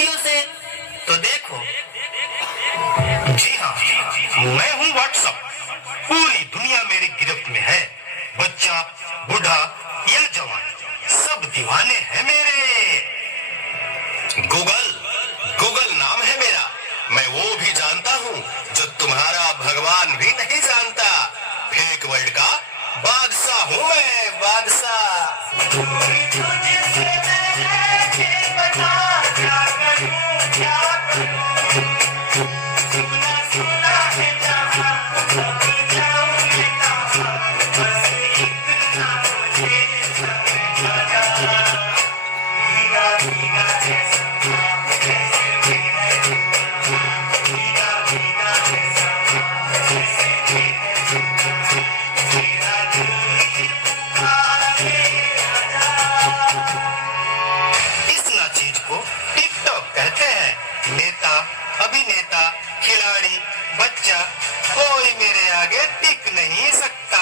दोस्तियों से। तो देखो, जी हाँ, मैं हूँ व्हाट्सएप। पूरी दुनिया मेरी गिरफ्त में है। बच्चा, बूढ़ा या जवान, सब दीवाने हैं मेरे। गूगल नाम है मेरा। मैं वो भी जानता हूँ जो तुम्हारा भगवान भी नहीं जानता। फेक वर्ल्ड का बादशाह हूँ मैं, बादशाह। नेता, अभिनेता, खिलाड़ी, बच्चा, कोई मेरे आगे टिक नहीं सकता।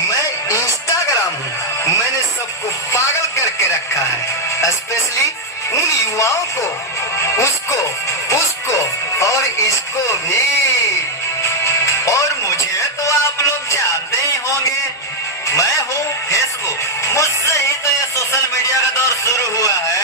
मैं इंस्टाग्राम हूँ। मैंने सबको पागल करके रखा है, स्पेशली उन युवाओं को, उसको और इसको भी। और मुझे तो आप लोग जानते ही होंगे, मैं हूँ फेसबुक। मुझसे ही तो ये सोशल मीडिया का दौर शुरू हुआ है।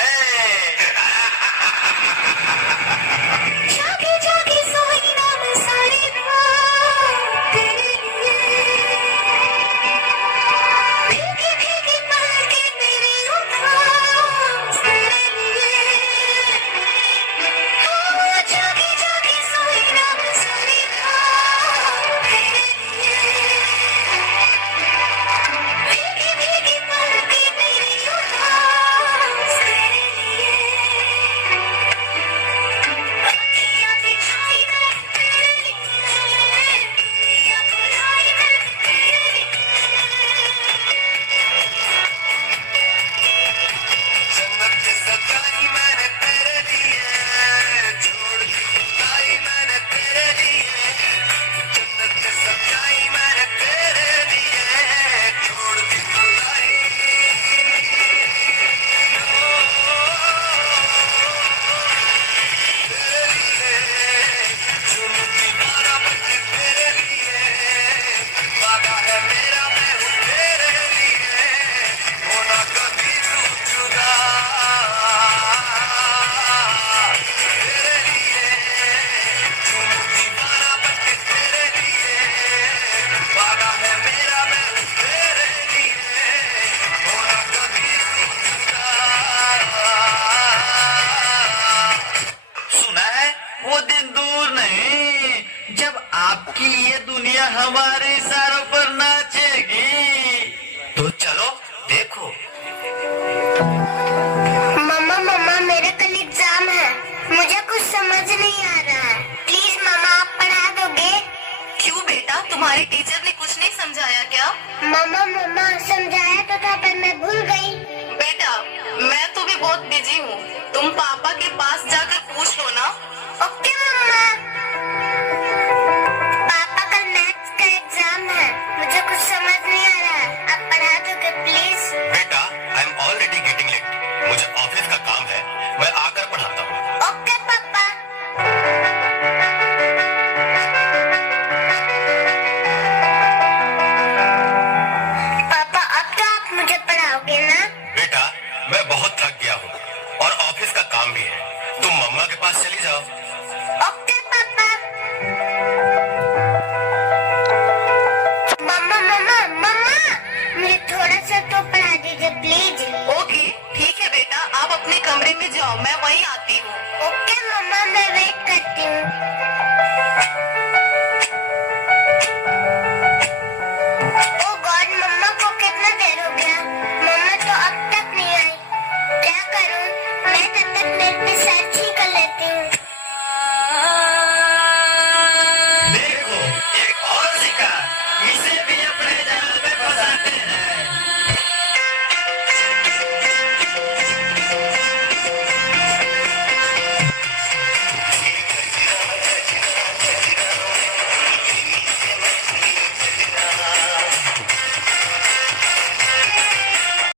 आपकी ये दुनिया हमारे इशारों पर नाचेगी। तो चलो देखो। मम्मा मेरा कल एग्जाम है, मुझे कुछ समझ नहीं आ रहा है। प्लीज मम्मा आप पढ़ा दोगे? क्यों बेटा, तुम्हारे टीचर ने कुछ नहीं समझाया क्या? मम्मा समझाया तो था पर मैं भूल गई। बेटा मैं तो भी बहुत बिजी हूँ, तुम पापा के पास जाकर पूछ लो ना। ओके मम्मा। पापा कल मैथ्स का एग्जाम है, मुझे कुछ समझ नहीं आ रहा है, आप पढ़ा दोगे प्लीज? बेटा I am already getting late, मुझे ऑफिस का काम है, मैं आकर पढ़ाता हूँ। ओके पापा। पापा अब तो आप मुझे पढ़ाओगे ना? बेटा मैं बहुत थक गया हूँ और ऑफिस का काम भी है, तुम मम्मा के पास चली जाओ। ओके पापा। मम्मा मुझे थोड़ा सा तो पढ़ा दीजिए प्लीज। ओके ठीक है बेटा, आप अपने कमरे में जाओ, मैं वहीं आती हूँ। ओके मम्मा मैं वेट करती हूँ।